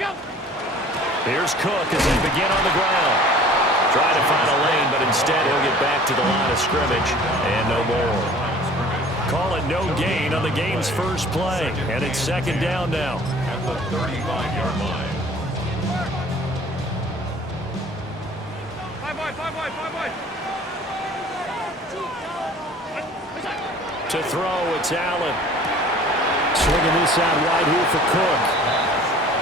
Here's Cook as they begin on the ground. Trying to find a lane, but instead he'll get back to the line of scrimmage and no more. Call it no gain on the game's first play, and it's second down now. At the 35-yard line. To throw, it's Allen. Swinging this out wide here for Cook.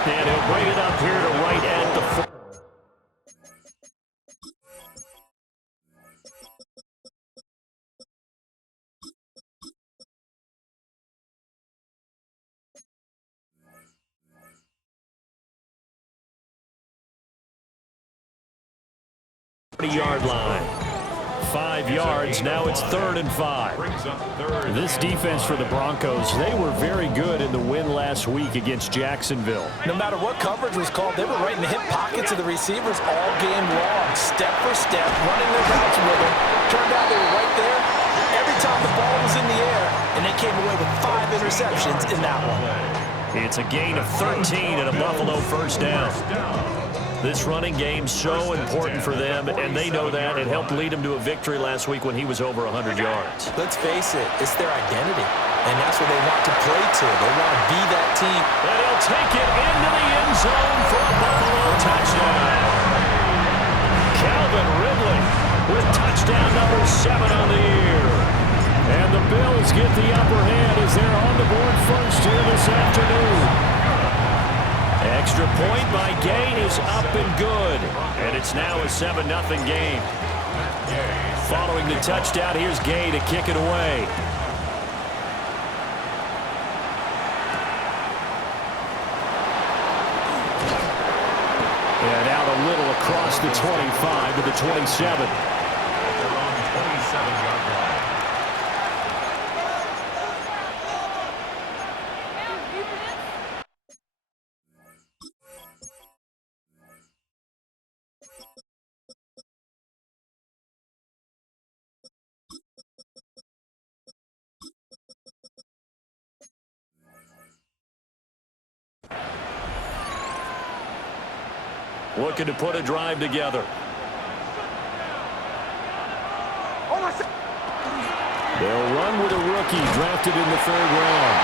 And he'll bring it up here to right at the 40-yard line. 5 yards, now it's 3rd and 5. This defense for the Broncos, they were very good in the win last week against Jacksonville. No matter what coverage was called, they were right in the hip pockets of the receivers all game long, step for step, running their routes with them. Turned out they were right there every time the ball was in the air, and they came away with 5 interceptions in that one. It's a gain of 13 and a Buffalo first down. This running game's so important for them, and they know that. It helped lead them to a victory last week when he was over 100 yards. Let's face it, it's their identity, and that's what they want to play to. They want to be that team. And he'll take it into the end zone for a Buffalo touchdown. Calvin Ridley with touchdown number 7 on the year. And the Bills get the upper hand as they're on the board first here this afternoon. Extra point by Gay is up and good. And it's now a 7-0 game. Following the touchdown, here's Gay to kick it away. And out a little across the 25 to the 27. They're on the 27-yard line. Looking to put a drive together. They'll run with a rookie drafted in the 3rd round.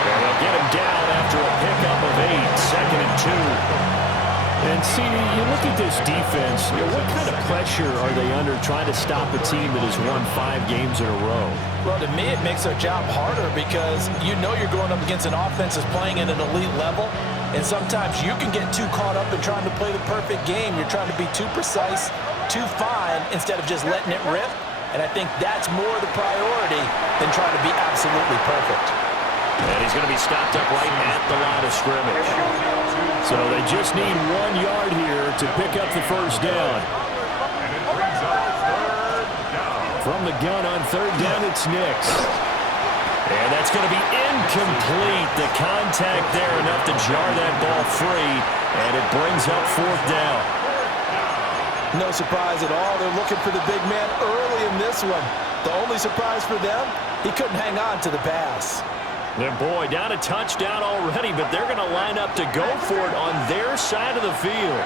And they'll get him down after a pickup of 8, 2nd and 2. And, see, you look at this defense, what kind of pressure are they under trying to stop a team that has won 5 games in a row? Well, to me, it makes their job harder because you know you're going up against an offense that's playing at an elite level. And sometimes you can get too caught up in trying to play the perfect game. You're trying to be too precise, too fine, instead of just letting it rip. And I think that's more the priority than trying to be absolutely perfect. And he's going to be stopped up right at the line of scrimmage. So they just need 1 yard here to pick up the first down. From the gun on 3rd down, it's Nix. And that's going to be incomplete. The contact there enough to jar that ball free, and it brings up 4th down. No surprise at all. They're looking for the big man early in this one. The only surprise for them, he couldn't hang on to the pass. And boy, down a touchdown already, but they're going to line up to go for it on their side of the field.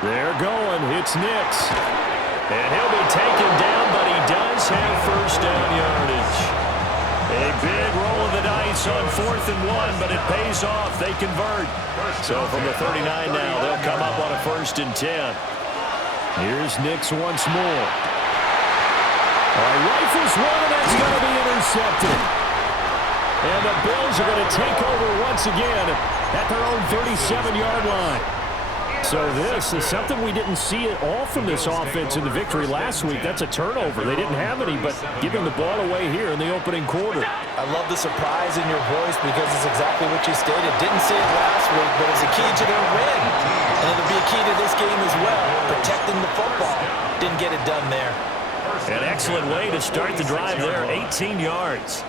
They're going. It's Nix. And he'll be taken down, but he does have first down yardage. A big roll of the dice on 4th and 1, but it pays off. They convert. So from the 39 now, they'll come up on a 1st and 10. Here's Nix once more. Rifles one, and that's going to be intercepted. And the Bills are going to take over once again at their own 37-yard line. So this is something we didn't see at all from this offense in the victory last week. That's a turnover. They didn't have any, but giving the ball away here in the opening quarter. I love the surprise in your voice because it's exactly what you stated. Didn't see it last week, but it's a key to their win. And it'll be a key to this game as well, protecting the football. Didn't get it done there. An excellent way to start the drive there, 18 yards.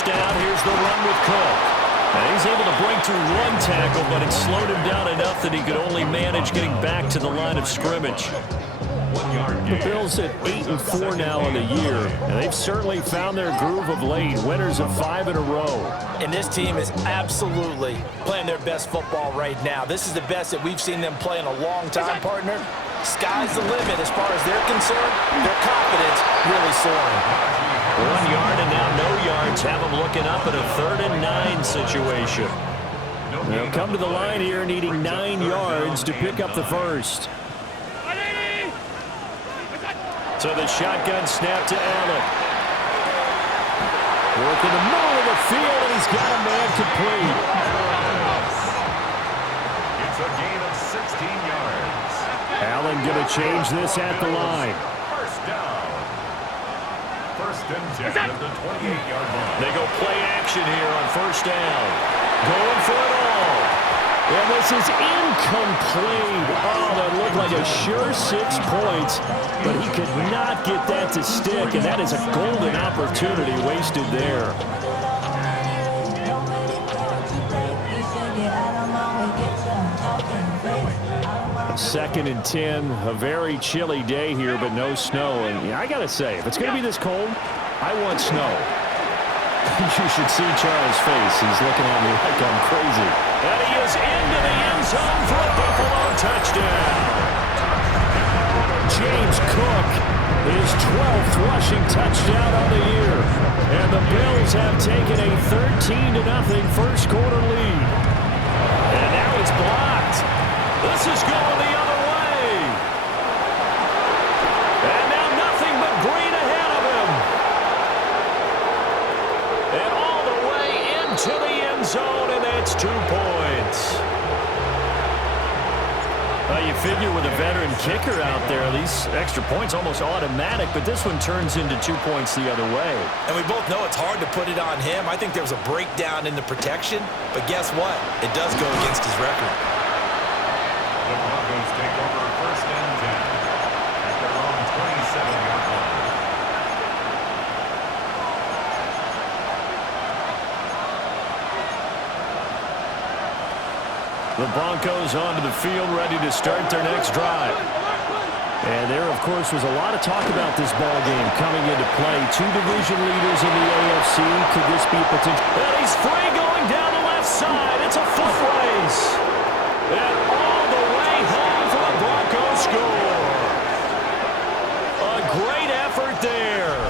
first down. Here's the run with Cook. And he's able to break through one tackle, but it slowed him down enough that he could only manage getting back to the line of scrimmage. The Bills at 8-4 now in the year, and they've certainly found their groove of late, winners of 5 in a row. And this team is absolutely playing their best football right now. This is the best that we've seen them play in a long time, partner. Sky's the limit as far as they're concerned. Their confidence really soaring. 1 yard and now no yards have them looking up at a 3rd and 9 situation. They'll come to the line here needing 9 yards to pick up the first. So the shotgun snap to Allen. Work in the middle of the field, and he's got a man complete. It's a gain of 16 yards. Allen going to change this at the line. First down. First and 10 at the 28-yard line. They go play action here on first down. Going for it all. And this is incomplete. Oh, that looked like a sure 6 points, but he could not get that to stick, and that is a golden opportunity wasted there. Second and 10, a very chilly day here, but no snow. And yeah, I got to say, if it's going to be this cold, I want snow. You should see Charles' face. He's looking at me like I'm crazy. And he is into the end zone for a Buffalo touchdown. James Cook, his 12th rushing touchdown on the year. And the Bills have taken a 13-0 first quarter lead. And now it's blocked. This is going the other way. And now nothing but green ahead of him. And all the way into the end zone, and that's 2 points. Well, you figure with a veteran kicker out there, these extra points almost automatic, but this one turns into 2 points the other way. And we both know it's hard to put it on him. I think there was a breakdown in the protection, but guess what? It does go against his record. The Broncos take over first and 10 at their own 27-yard line. The Broncos onto the field, ready to start their next drive. And there, of course, was a lot of talk about this ball game coming into play. 2 division leaders in the AFC. Could this be a potential? And he's free going down the left side. It's a foot race. And all the way home for the Broncos score. A great effort there.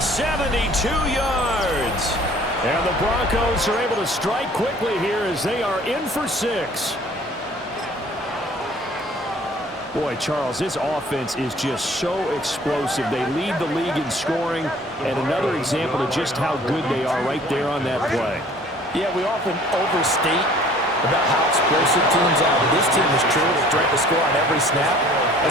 72 yards. And the Broncos are able to strike quickly here as they are in for 6. Boy, Charles, this offense is just so explosive. They lead the league in scoring, and another example of just how good they are right there on that play. Yeah, we often overstate about how explosive teams are, but this team is truly threat to score on every snap,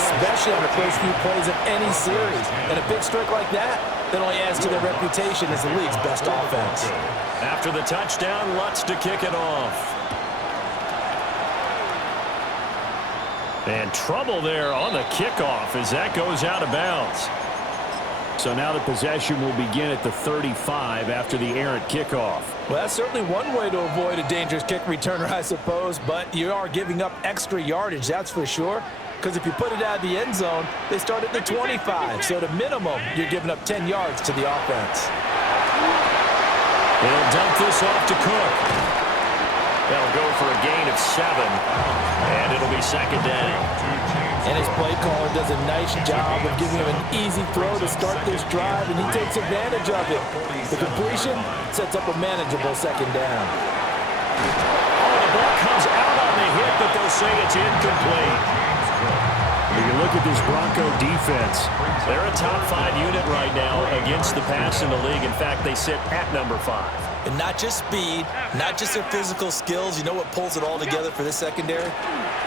especially on the first few plays of any series. And a big streak like that only adds to their reputation as the league's best offense. After the touchdown, Lutz to kick it off. And trouble there on the kickoff as that goes out of bounds. So now the possession will begin at the 35 after the errant kickoff. Well, that's certainly one way to avoid a dangerous kick returner, I suppose, but you are giving up extra yardage, that's for sure. Because if you put it out of the end zone, they start at the 25. So at a minimum, you're giving up 10 yards to the offense. They'll dump this off to Cook. They'll go for a gain of 7, and it'll be second down. And his play caller does a nice job of giving him an easy throw to start this drive, and he takes advantage of it. The completion sets up a manageable second down. Oh, the ball comes out on the hit, but they'll say it's incomplete. When you look at this Bronco defense, they're a top 5 unit right now against the pass in the league. In fact, they sit at number 5. And not just speed, not just their physical skills. You know what pulls it all together for this secondary?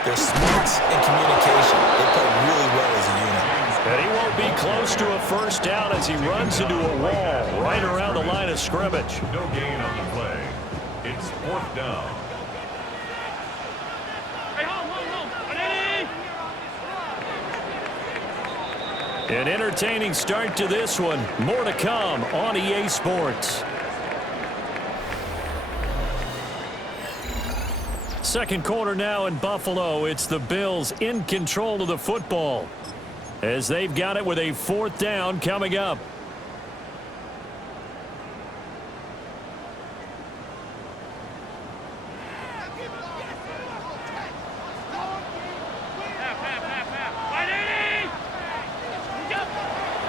Their smarts and communication. They play really well as a unit. And he won't be close to a first down as he runs into a wall right around the line of scrimmage. No gain on the play. It's 4th down. An entertaining start to this one. More to come on EA Sports. second quarter now in Buffalo. It's the Bills in control of the football as they've got it with a 4th down coming up.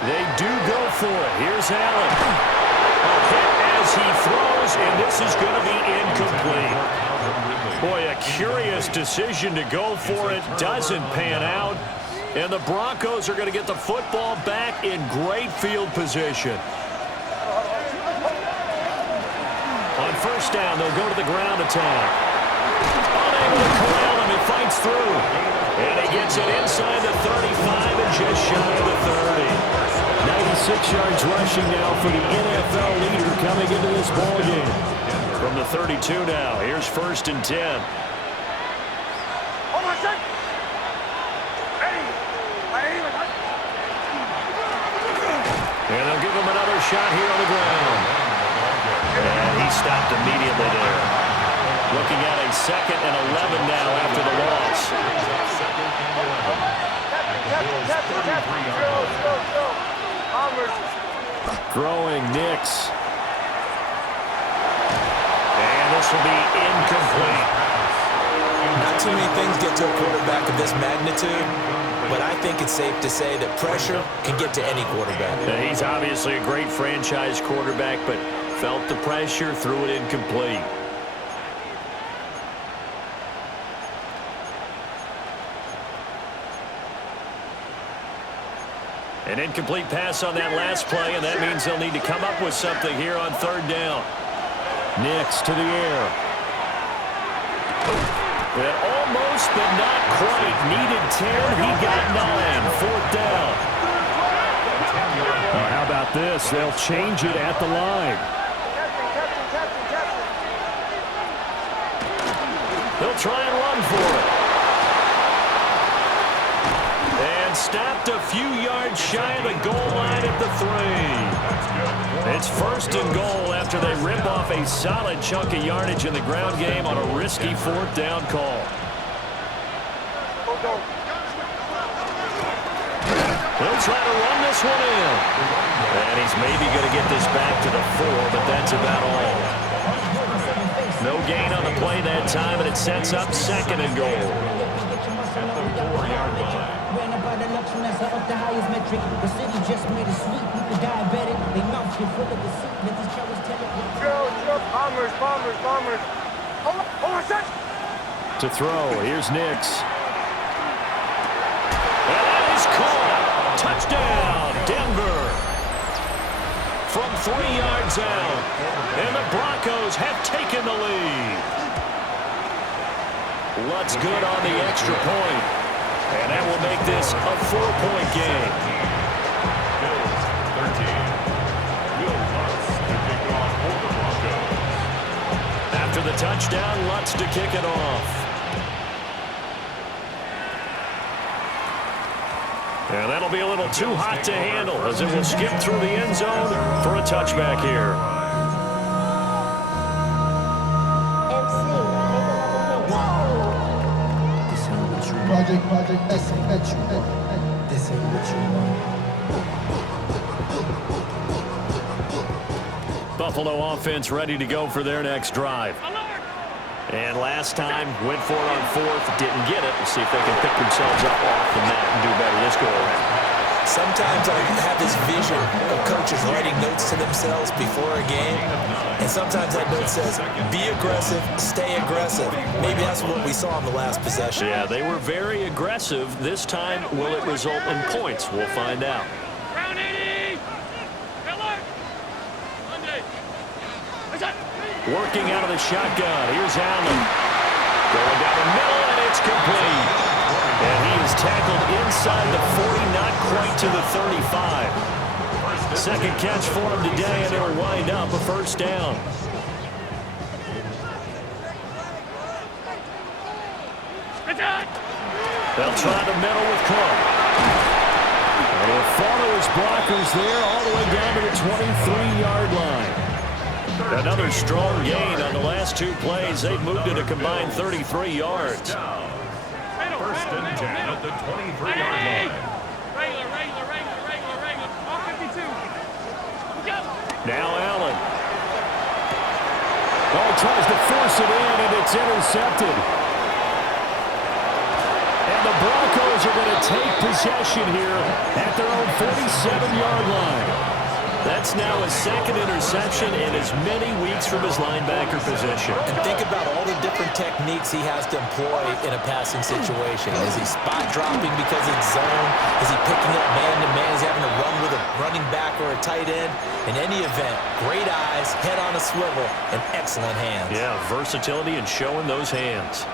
They do go for it. Here's Allen. A hit as he throws, and this is going to be incomplete. Boy, a curious decision to go for it. Doesn't pan out. And the Broncos are going to get the football back in great field position. On first down, they'll go to the ground attack. Unable to corral him. He fights through. And he gets it inside the 35 and just shy of the 30. 96 yards rushing now for the NFL leader coming into this ballgame. From the 32 now, here's 1st and 10. And they'll give him another shot here on the ground. And he stopped immediately there. Looking at a 2nd and 11 now after the loss. Throwing Nix. And this will be incomplete. Not too many things get to a quarterback of this magnitude, but I think it's safe to say that pressure can get to any quarterback. He's obviously a great franchise quarterback, but felt the pressure, threw it incomplete. An incomplete pass on that last play, and that means they'll need to come up with something here on 3rd down. Nix to the air. And almost, but not quite. Needed 10. He got 9. 4th down. How about this? They'll change it at the line. They'll try and run for it. And stopped a few yards shy of the goal line at the 3. It's 1st and goal after they rip off a solid chunk of yardage in the ground game on a risky 4th down call. He'll try to run this one in. And he's maybe going to get this back to the 4, but that's about all. No gain on the play that time, and it sets up 2nd and goal. To throw, here's Nix. And that is caught. Touchdown, Denver. From 3 yards out. And the Broncos have taken the lead. Lutz good on the extra point. And that will make this a 4-point game. Bills 13. Will Lutz to kick off for the Broncos. After the touchdown, Lutz to kick it off. And that'll be a little too hot to handle as it will skip through the end zone for a touchback here. Project, this ain't what you want. This ain't what you want. Buffalo offense ready to go for their next drive. And last time, went for it on 4th, didn't get it. We'll see if they can pick themselves up off the mat and do better this go around. Sometimes I have this vision of coaches writing notes to themselves before a game, and sometimes that note says, be aggressive, stay aggressive. Maybe that's what we saw in the last possession. Yeah, they were very aggressive. This time, will it result in points? We'll find out. Working out of the shotgun. Here's Allen. Going down the middle, and it's complete. And he is tackled inside the 40, not quite to the 35. Second catch for him today, and it'll wind up a 1st down. They'll try the middle with Cook. And he'll follow his blockers there all the way down to the 23-yard line. Another strong gain on the last two plays. They've moved it a combined 33 yards. First and 10 at the 23-yard line. Now Allen. Oh, tries to force it in, and it's intercepted. And the Broncos are going to take possession here at their own 47-yard line. That's now his second interception in as many weeks from his linebacker position. And think about all the different techniques he has to employ in a passing situation. Is he spot dropping because it's zone? Is he picking up man-to-man? Is he having to run with a running back or a tight end? In any event, great eyes, head on a swivel, and excellent hands. Yeah, versatility and showing those hands.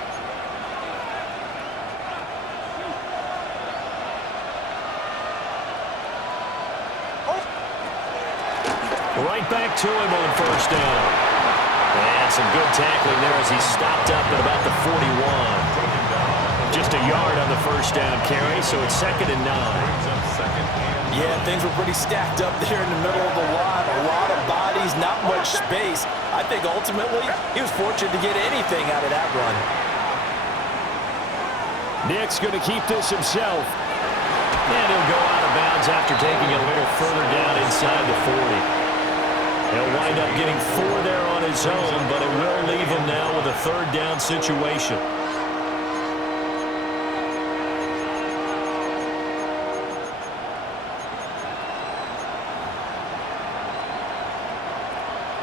Right back to him on first down. And some good tackling there as he stopped up at about the 41. Just a yard on the first down carry, so it's 2nd and 9. Yeah, things were pretty stacked up there in the middle of the line. A lot of bodies, not much space. I think ultimately he was fortunate to get anything out of that run. Nick's going to keep this himself. And he'll go out of bounds after taking it a little further down inside the 40. He'll wind up getting 4 there on his own, but it will leave him now with a 3rd down situation.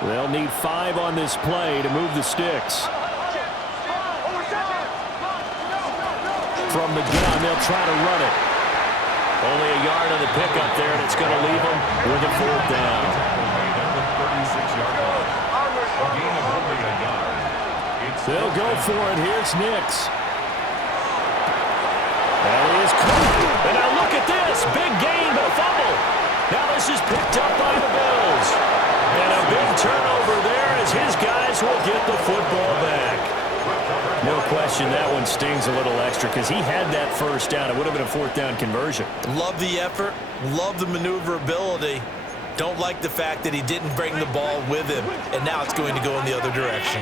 They'll need 5 on this play to move the sticks. From the gun, they'll try to run it. Only a yard on the pickup there, and it's going to leave them with a 4th down. They'll go for it. Here's Nix. And he is caught. And now look at this. Big gain, but a fumble. Now this is picked up by the Bills. And a big turnover there as his guys will get the football back. No question that one stings a little extra because he had that first down. It would have been a 4th down conversion. Love the effort. Love the maneuverability. Don't like the fact that he didn't bring the ball with him. And now it's going to go in the other direction.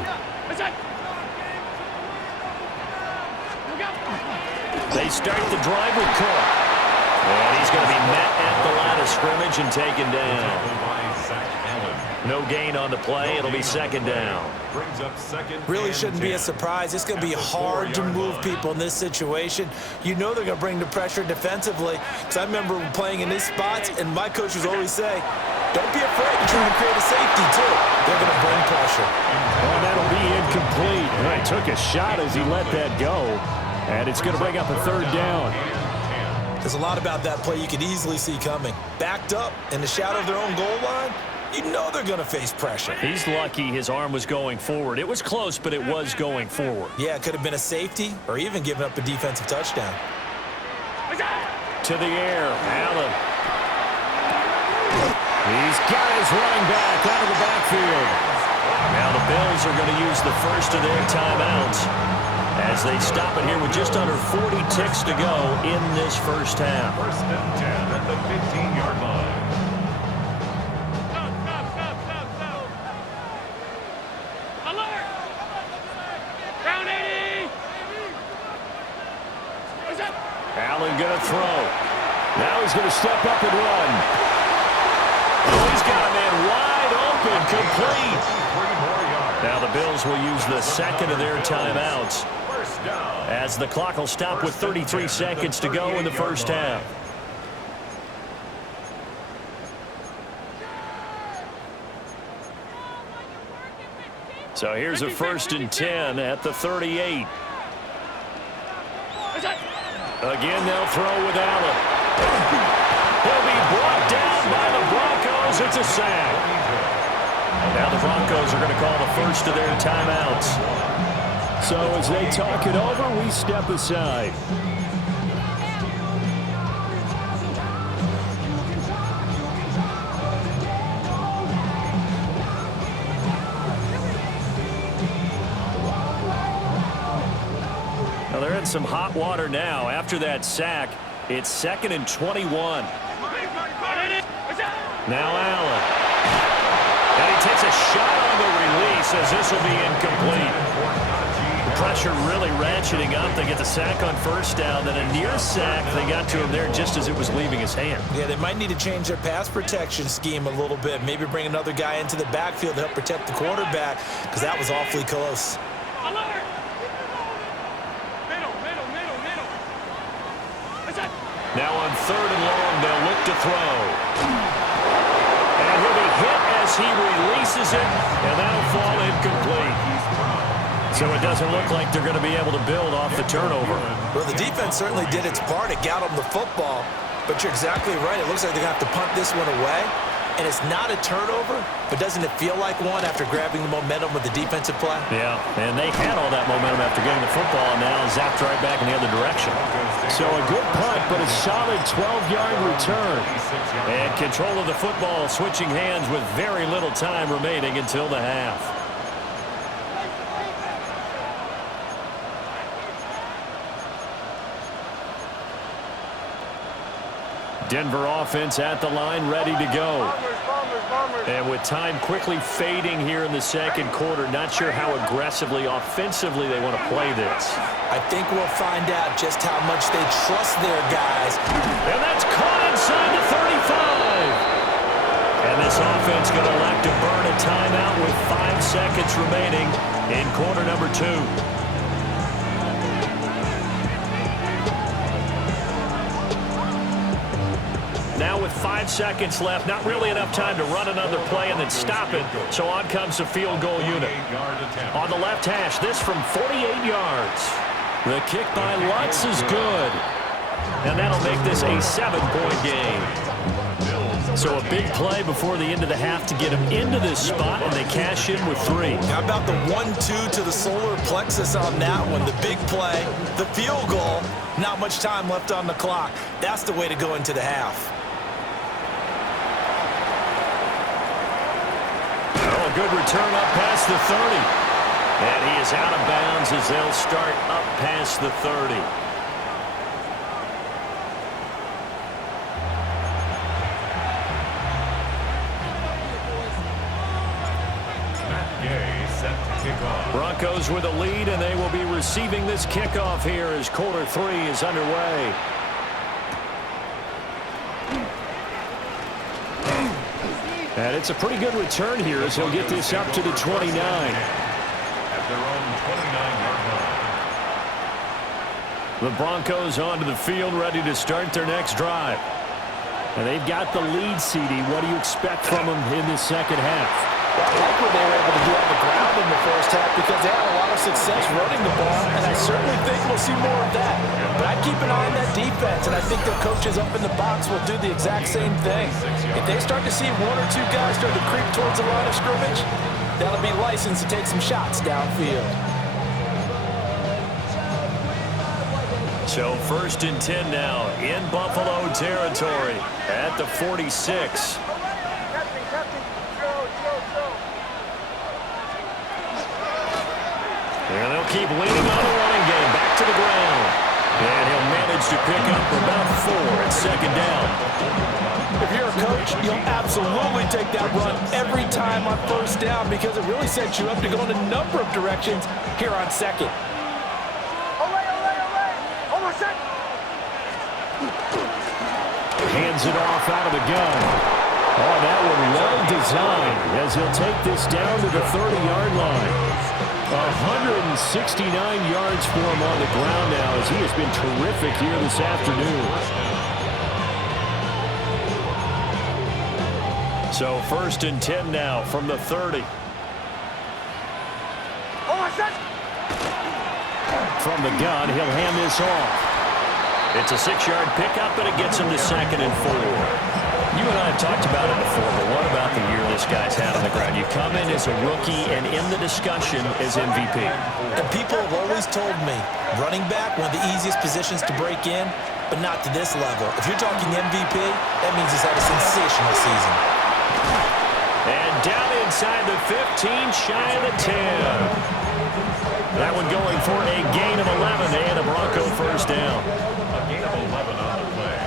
They start the drive with Cook. And he's going to be met at the line of scrimmage and taken down. No gain on the play. It'll be 2nd down. Really shouldn't be a surprise. It's going to be hard to move people in this situation. You know they're going to bring the pressure defensively. Because I remember playing in these spots, and my coaches always say, don't be afraid to try to create a safety, too. They're going to bring pressure. Well, that'll be incomplete. He took a shot as he let that go. And it's going to bring up a 3rd down. There's a lot about that play you could easily see coming. Backed up in the shadow of their own goal line, you know they're going to face pressure. He's lucky his arm was going forward. It was close, but it was going forward. Yeah, it could have been a safety or even given up a defensive touchdown. To the air, Allen. He's got his running back out of the backfield. Now the Bills are going to use the first of their timeouts as they stop it here with just under 40 ticks to go in this first half. 1st and 10 at the 15-yard line. Allen going to throw. Now he's going to step up and run. Oh, he's got a man wide open, complete. 3 more yards. Now the Bills will use the 2nd of their timeouts as the clock will stop with 33 seconds to go in the first half. So here's a 1st and 10 at the 38. Again, they'll throw with Allen. He'll be brought down by the Broncos. It's a sack. Now the Broncos are going to call the first of their timeouts. So as they talk it over, we step aside. They're in some hot water now. After that sack, it's 2nd and 21. Now Allen. And he takes a a shot on the release as this will be incomplete. The pressure really ratcheting up. They get the sack on first down. Then a near sack. They got to him there just as it was leaving his hand. Yeah, they might need to change their pass protection scheme a little bit. Maybe bring another guy into the backfield to help protect the quarterback, because that was awfully close. Now on 3rd and long, they'll look to throw. And he'll be hit as he releases it, and that'll fall incomplete. So it doesn't look like they're going to be able to build off the turnover. Well, the defense certainly did its part. It got them the football, but you're exactly right. It looks like they're going to have to punt this one away, and it's not a turnover, but doesn't it feel like one after grabbing the momentum with the defensive play? Yeah, and they had all that momentum after getting the football, and now zapped right back in the other direction. So a good punt, but a solid 12-yard return. And control of the football, switching hands with very little time remaining until the half. Denver offense at the line, ready to go. And with time quickly fading here in the second quarter, not sure how aggressively, offensively they want to play this. I think we'll find out just how much they trust their guys. And that's caught inside the 35. And this offense going to elect to burn a timeout with 5 seconds remaining in quarter number 2. Now with 5 seconds left, not really enough time to run another play and then stop it. So on comes the field goal unit. On the left hash, this from 48 yards. The kick by Lutz is good. And that'll make this a 7-point game. So a big play before the end of the half to get them into this spot, and they cash in with 3. How about the 1-2 to the solar plexus on that one? The big play, the field goal, not much time left on the clock. That's the way to go into the half. A good return up past the 30. And he is out of bounds as they'll start up past the 30. Broncos with a lead, and they will be receiving this kickoff here as quarter 3 is underway. And it's a pretty good return here as he'll get this up to the 29. At their own 29-yard line. The Broncos onto the field, ready to start their next drive. And they've got the lead, CD. What do you expect from them in this second half? I like what they were able to do on the ground in the first half because they had a lot of success running the ball, and I certainly think we'll see more of that. But I keep an eye on that defense, and I think their coaches up in the box will do the exact same thing. If they start to see 1 or 2 guys start to creep towards the line of scrimmage, that'll be licensed to take some shots downfield. So 1st and 10 now in Buffalo territory at the 46. And they'll keep leaning on the running game. Back to the ground. And he'll manage to pick up about 4 at second down. If you're a coach, you'll absolutely take that run every time on first down because it really sets you up to go in a number of directions here on second. Hands it off out of the gun. Oh, that one well designed as he'll take this down to the 30-yard line. 169 yards for him on the ground now as he has been terrific here this afternoon. So 1st and 10 now from the 30. From the gun, he'll hand this off. It's a 6-yard pickup, and it gets him to 2nd and 4. You and I have talked about it before, but what about the year this guy's had on the ground? You come in as a rookie and in the discussion as MVP. And people have always told me, running back, one of the easiest positions to break in, but not to this level. If you're talking MVP, that means he's had a sensational season. And down inside the 15, shy of the 10. That one going for a gain of 11 and a Bronco first down. A gain of 11 on the play.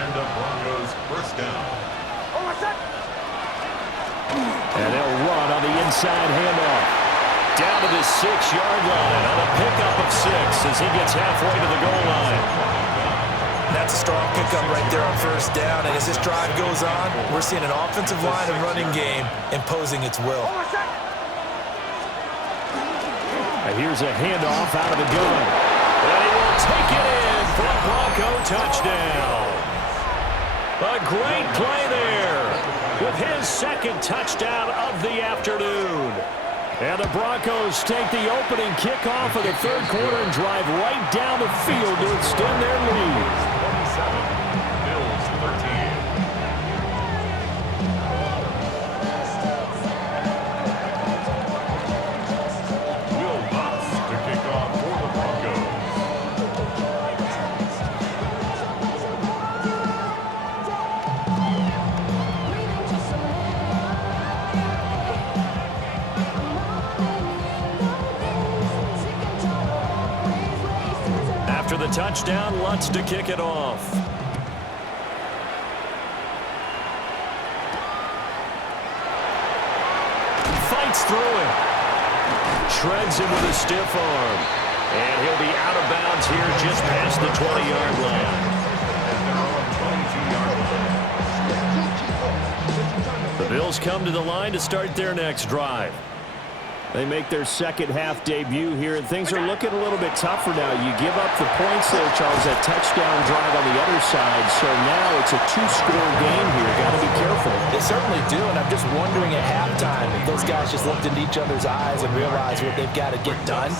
And a Broncos first down. And they'll run on the inside handoff. Down to the 6-yard line on a pickup of 6 as he gets halfway to the goal line. That's a strong pickup right there on first down. And as this drive goes on, we're seeing an offensive line and running game imposing its will. And here's a handoff out of the gun. And he will take it in for a Bronco touchdown. A great play there with his second touchdown of the afternoon. And the Broncos take the opening kickoff of the third quarter and drive right down the field to extend their lead. 27, Bills 13. Will Lutz to kick off for the Broncos. After the touchdown, Lutz to kick it off. Fights through it. Shreds him with a stiff arm. And he'll be out of bounds here just past the 20-yard line. The Bills come to the line to start their next drive. They make their second-half debut here, and things are looking a little bit tougher now. You give up the points there, Charles, that touchdown drive on the other side, so now it's a two-score game here. Got to be careful. They certainly do, and I'm just wondering at halftime if those guys just looked into each other's eyes and realized what they've got to get done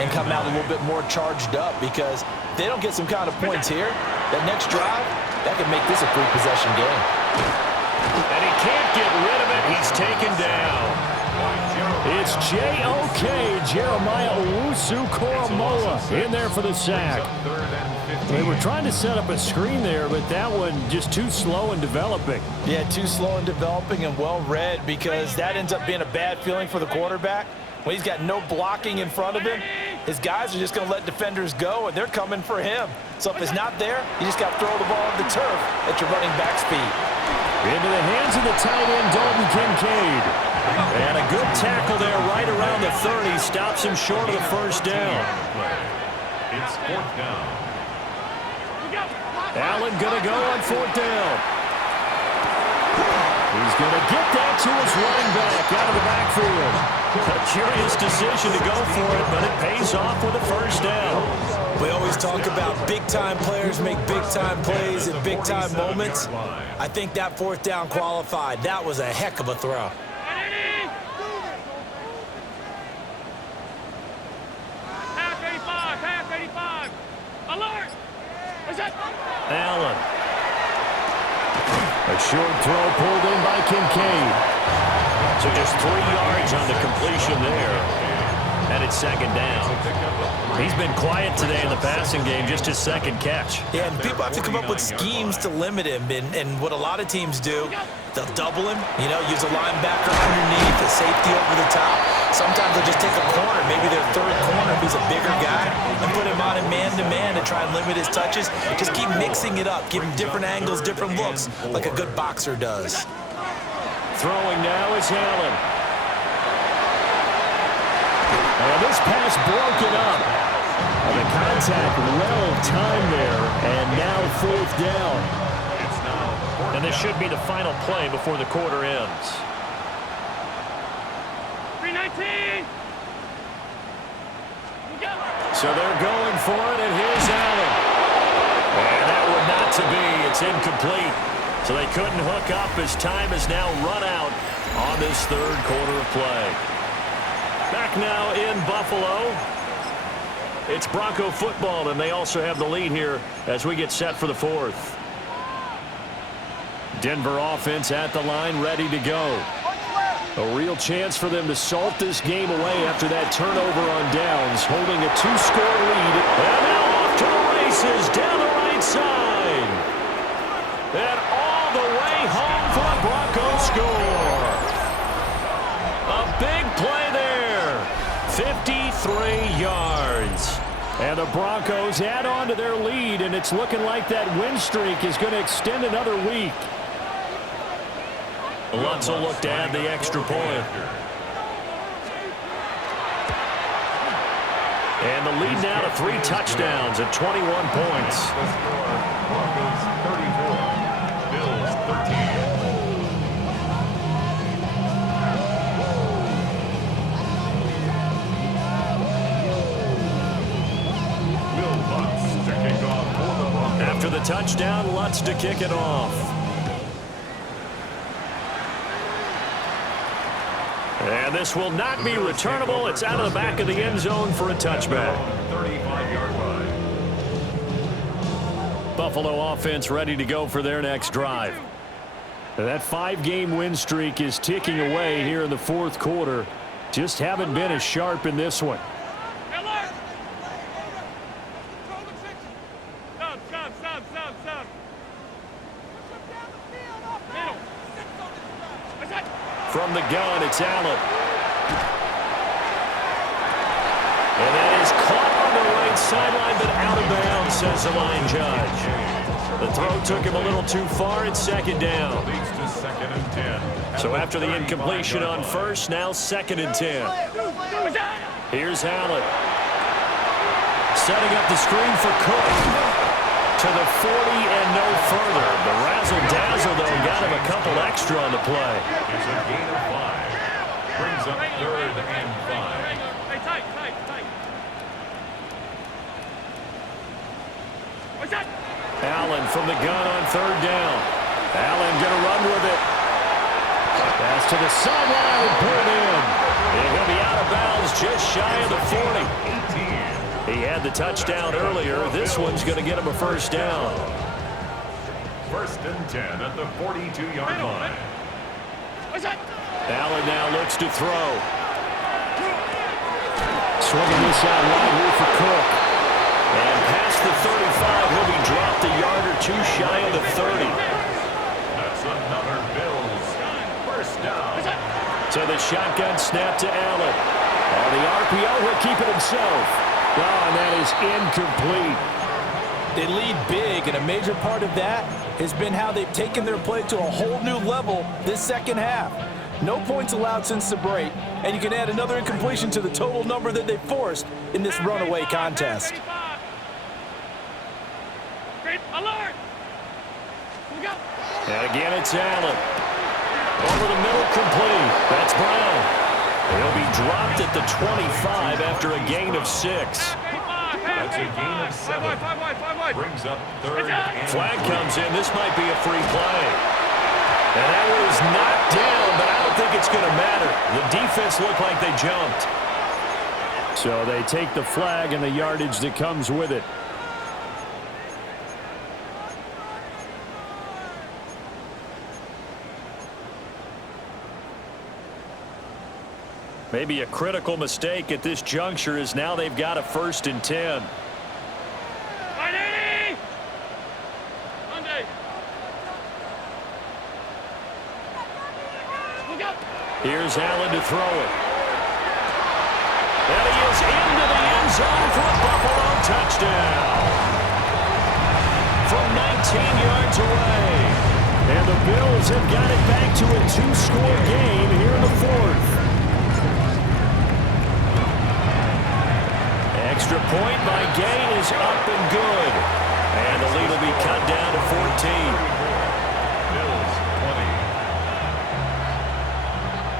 and come out a little bit more charged up, because if they don't get some kind of points here, that next drive, that could make this a three-possession game. And he can't get rid of it. He's taken down. It's J.O.K. Jeremiah Owusu-Koramoah in there for the sack. They were trying to set up a screen there, but that one just too slow in developing. Yeah, too slow in developing and well read, because that ends up being a bad feeling for the quarterback. When he's got no blocking in front of him, his guys are just going to let defenders go, and they're coming for him. So if it's not there, you just got to throw the ball on the turf at your running back speed. Into the hands of the tight end, Dalton Kincaid. And a good tackle there right around the 30. Stops him short of the first down. It's fourth down. Allen going to go on fourth down. He's going to get that to his running back out of the backfield. A curious decision to go for it, but it pays off with a first down. We always talk about big-time players make big-time plays in big-time moments. I think that fourth down qualified. That was a heck of a throw. Allen. A short throw pulled in by Kincaid. So just 3 yards on the completion there. And it's second down. He's been quiet today in the passing game, just his second catch. Yeah, and people have to come up with schemes to limit him. And what a lot of teams do, they'll double him, use a linebacker underneath, a safety over the top. Sometimes they'll just take a corner, maybe their third corner if he's a bigger guy, and put him on in man-to-man to try and limit his touches. Just keep mixing it up, give him different angles, different looks, like a good boxer does. Throwing now is Allen. And this pass broken up. And the contact well timed there, and now fourth down. And this should be the final play before the quarter ends. 319. So they're going for it, and here's Allen. And that would not to be. It's incomplete. So they couldn't hook up as time has now run out on this third quarter of play. Back now in Buffalo. It's Bronco football, and they also have the lead here as we get set for the fourth. Denver offense at the line, ready to go. A real chance for them to salt this game away after that turnover on downs, holding a 2-score lead. And now off to the races down the right side. And all the way home for a Bronco score. A big play there. 53 yards. And the Broncos add on to their lead, and it's looking like that win streak is going to extend another week. Lutz will look to add the extra point. And the lead now to 3 touchdowns at 21 points. The score, Broncos 34, Bills 13. Will Lutz to kick off for the Broncos. After the touchdown, Lutz to kick it off. And this will not be returnable. It's out of the back of the end zone for a touchback. 35-yard line. Buffalo offense ready to go for their next drive. That 5-game win streak is ticking away here in the fourth quarter. Just haven't been as sharp in this one. From the gun, it's Allen. And that is caught on the right sideline, but out of bounds, says the line judge. The throw took him a little too far. It's second down. Leads to 2nd and 10. So after the incompletion on first, now 2nd and 10. Here's Allen. Setting up the screen for Cook. To the 40 and no further. The razzle-dazzle, though, got him a couple extra on the play. It's a gain of 5. Brings up 3rd and 5. Allen from the gun on 3rd down. Allen gonna run with it. Pass to the sideline, pulled in. And he'll be out of bounds just shy of the 40. He had the touchdown earlier. This one's gonna get him a first down. 1st and 10 at the 42-yard line. Allen now looks to throw. Swinging this out wide here for Cook. And past the 35, he'll be dropped a yard or two shy of the 30. That's another Bills first down. So the shotgun snap to Allen. On the RPO, he'll keep it himself. Oh, and that is incomplete. They lead big, and a major part of that has been how they've taken their play to a whole new level this second half. No points allowed since the break, and you can add another incompletion to the total number that they forced in this runaway contest. And again, it's Allen. Over the middle, complete. That's Brown. He'll be dropped at the 25 after a gain of 6. That's a gain of 7. Brings up 3rd and Flag comes in. This might be a free play. And that was knocked down, but I don't think it's going to matter. The defense looked like they jumped. So they take the flag and the yardage that comes with it. Maybe a critical mistake at this juncture is now they've got a 1st and 10. Here's Allen to throw it. And he is into the end zone for a Buffalo touchdown. From 19 yards away. And the Bills have got it back to a 2-score game here in the 4th. Extra point by Gay is up and good. And the lead will be cut down to 14. Bills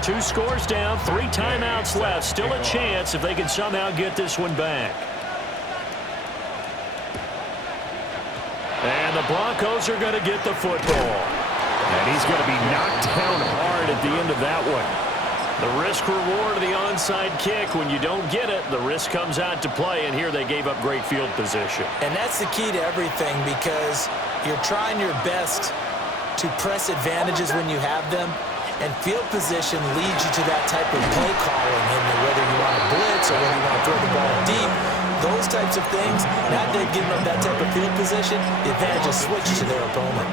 20. 2 scores down, 3 timeouts left. Still a chance if they can somehow get this one back. And the Broncos are going to get the football. And he's going to be knocked down hard at the end of that one. The risk-reward of the onside kick, when you don't get it, the risk comes out to play, and here they gave up great field position. And that's the key to everything, because you're trying your best to press advantages when you have them, and field position leads you to that type of play calling, and whether you want to blitz or whether you want to throw the ball deep, those types of things. Now they've given up that type of field position, the advantage is switched to their opponent.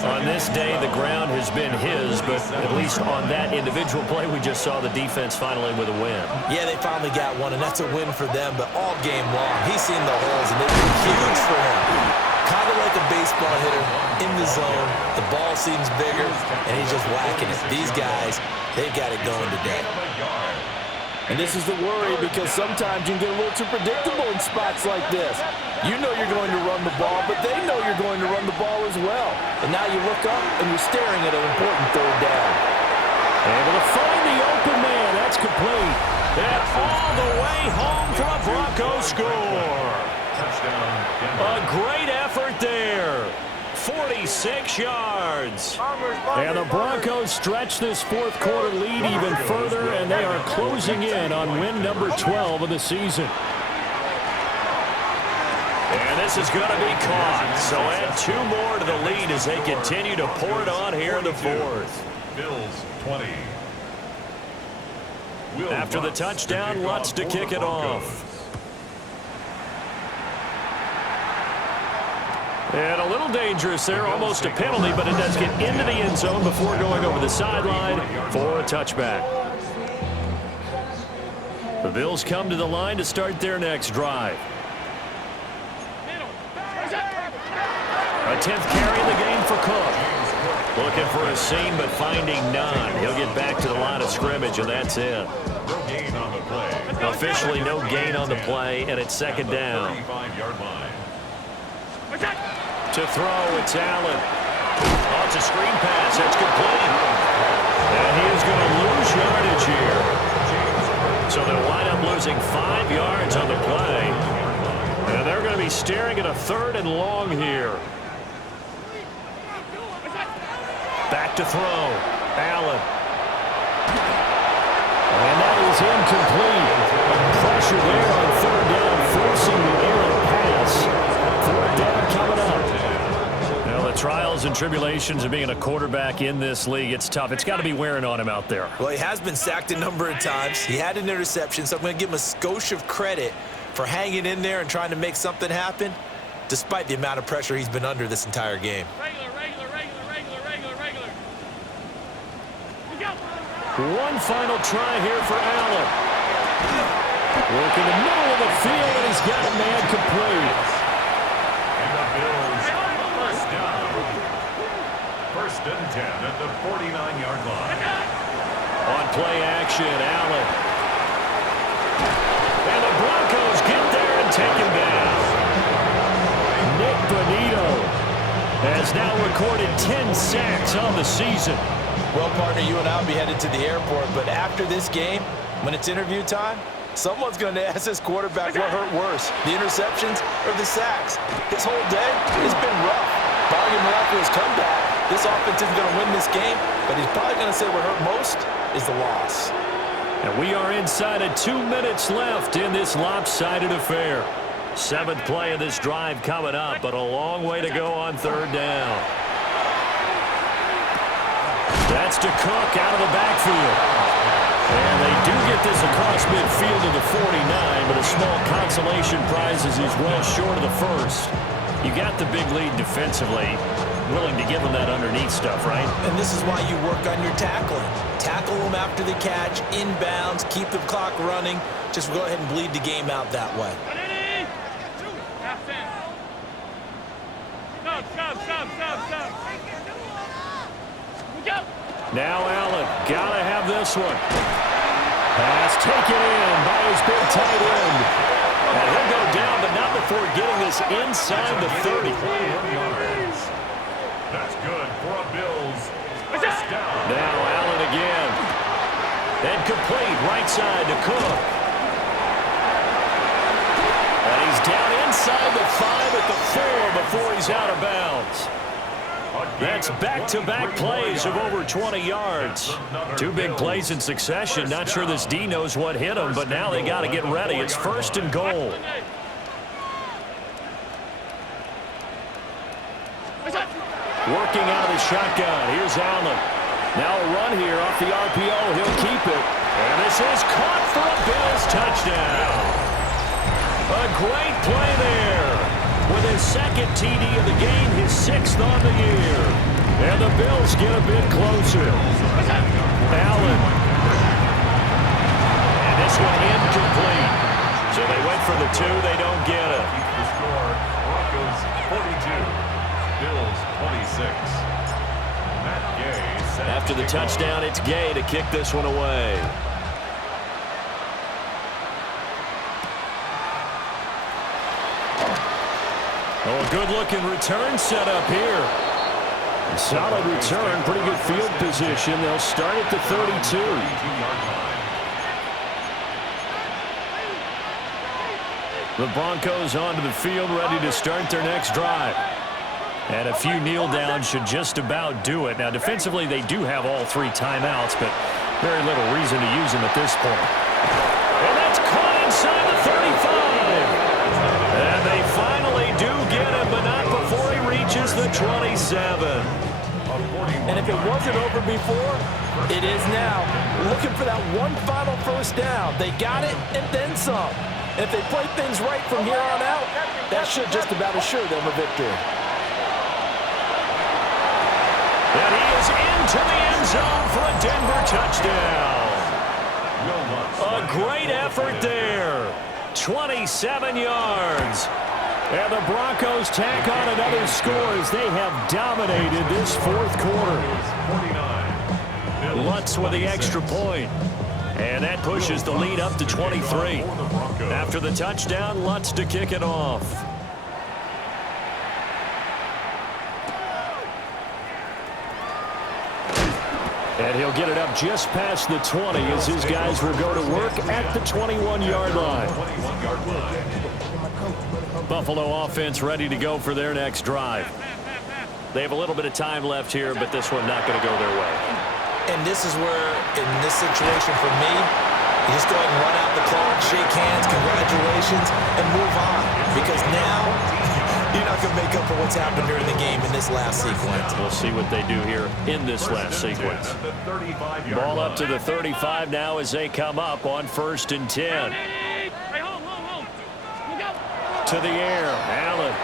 On this day, the ground has been his, but at least on that individual play, we just saw the defense finally with a win. Yeah, they finally got one, and that's a win for them, but all game long, he's seen the holes, and they've been huge for him. Kind of like a baseball hitter in the zone. The ball seems bigger, and he's just whacking it. These guys, they got it going today. And this is the worry because sometimes you can get a little too predictable in spots like this. You know you're going to run the ball, but they know you're going to run the ball as well. And now you look up and you're staring at an important third down. Able to find the open man. That's complete. And all the way home for a Broncos score. A great effort there. 46 yards. And the Broncos stretch this fourth quarter lead even further, and they are closing in on win number 12 of the season. And this is going to be caught. So add 2 more to the lead as they continue to pour it on here in the fourth. Bills 20. After the touchdown, Lutz to kick it off. And a little dangerous there, almost a penalty, but it does get into the end zone before going over the sideline for a touchback. The Bills come to the line to start their next drive. A 10th carry in the game for Cook. Looking for a seam, but finding none. He'll get back to the line of scrimmage, and that's it. No gain on the play. Officially no gain on the play, and it's second down. 35-yard line. To throw, it's Allen. Oh, it's a screen pass. That's complete. And he is going to lose yardage here. So they'll wind up losing 5 yards on the play. And they're going to be staring at a 3rd and long here. Back to throw. Allen. And that is incomplete. Pressure there on 3rd down, forcing the errant pass. 4th down coming up. The trials and tribulations of being a quarterback in this league, it's tough. It's got to be wearing on him out there. Well, he has been sacked a number of times. He had an interception, so I'm going to give him a skosh of credit for hanging in there and trying to make something happen, despite the amount of pressure he's been under this entire game. One final try here for Allen. Work in the middle of the field, and he's got a man complete. And the Bills first down. 1st and 10 at the 49-yard line. On play action, Allen. And the Broncos get there and take him down. Nick Bonito has now recorded 10 sacks on the season. Well, partner, you and I will be headed to the airport, but after this game, when it's interview time, someone's going to ask this quarterback what hurt worse, the interceptions or the sacks. His whole day has been rough. Barring a miraculous comeback, this offense isn't going to win this game, but he's probably going to say what hurt most is the loss. And we are inside of 2 minutes left in this lopsided affair. 7th play of this drive coming up, but a long way to go on 3rd down. That's to Cook out of the backfield. And they do get this across midfield to the 49, but a small consolation prize as he's well short of the 1st. You got the big lead defensively. Willing to give them that underneath stuff, right? And this is why you work on your tackling. Tackle them after the catch, inbounds, keep the clock running. Just go ahead and bleed the game out that way. Now Allen, gotta have this one. Pass taken in by his big tight end. And he'll go down, but not before getting this inside the 30. That's good for a Bills first down. Now Allen again. And complete right side to Cook. And he's down inside the 5 at the 4 before he's out of bounds. That's back-to-back plays of over 20 yards. 2 big plays in succession. Not sure this D knows what hit him, but now they got to get ready. It's 1st and goal. Working out of the shotgun. Here's Allen. Now a run here off the RPO. He'll keep it. And this is caught for a Bills touchdown. A great play there. With his 2nd TD of the game, his 6th on the year. And the Bills get a bit closer. Allen. And this one incomplete. So they went for the 2. They don't get it. The score Broncos 42, Bills 26. Matt Gay set After the touchdown, it's Gay to kick this one away. Oh, a good-looking return set up here. Solid return, pretty good field position. They'll start at the 32. The Broncos onto the field, ready to start their next drive. And a few kneel downs should just about do it. Now, defensively, they do have all three timeouts, but very little reason to use them at this point. And that's caught inside the 35. And they finally do get him, but not before he reaches the 27. And if it wasn't over before, it is now. Looking for that one final first down. They got it and then some. And if they play things right from here on out, that should just about assure them a victory. And he is into the end zone for a Denver touchdown. A great effort there. 27 yards. And the Broncos tack on another score as they have dominated this fourth quarter. Lutz with the extra point. And that pushes the lead up to 23. After the touchdown, Lutz to kick it off. And he'll get it up just past the 20 as his guys will go to work at the 21-yard line. Buffalo offense ready to go for their next drive. They have a little bit of time left here, but this one not going to go their way. And this is where, in this situation for me, you just go ahead and run out the clock, shake hands, congratulations, and move on. Because now, you're not going to make up for what's happened during the game in this last sequence. We'll see what they do here in this last sequence. Ball up to the 35 now as they come up on 1st and 10. To the air, Allen.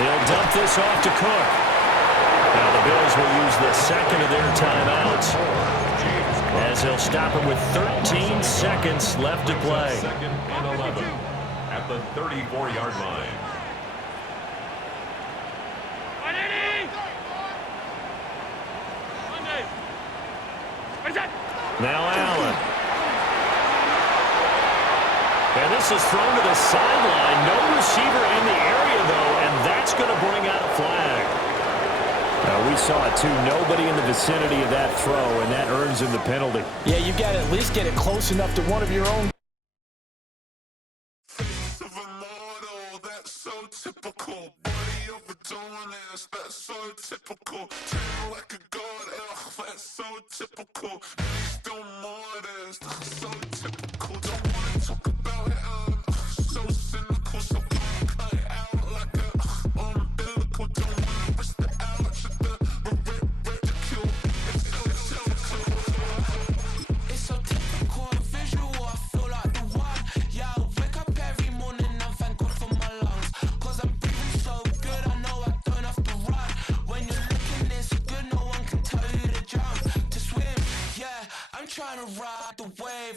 He'll dump this off to Cook. Now the Bills will use the second of their timeouts as they'll stop him with 13 seconds left to play. 2nd and 11 at the 34-yard line. Now Allen. And this is thrown to the sideline. No receiver in the area, though, and that's going to bring out a flag. We saw it, too. Nobody in the vicinity of that throw, and that earns him the penalty. Yeah, you got to at least get it close enough to one of your own.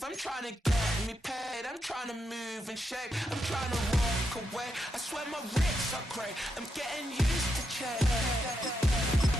I'm trying to get me paid, I'm trying to move and shake, I'm trying to walk away, I swear my wrists are great, I'm getting used to change.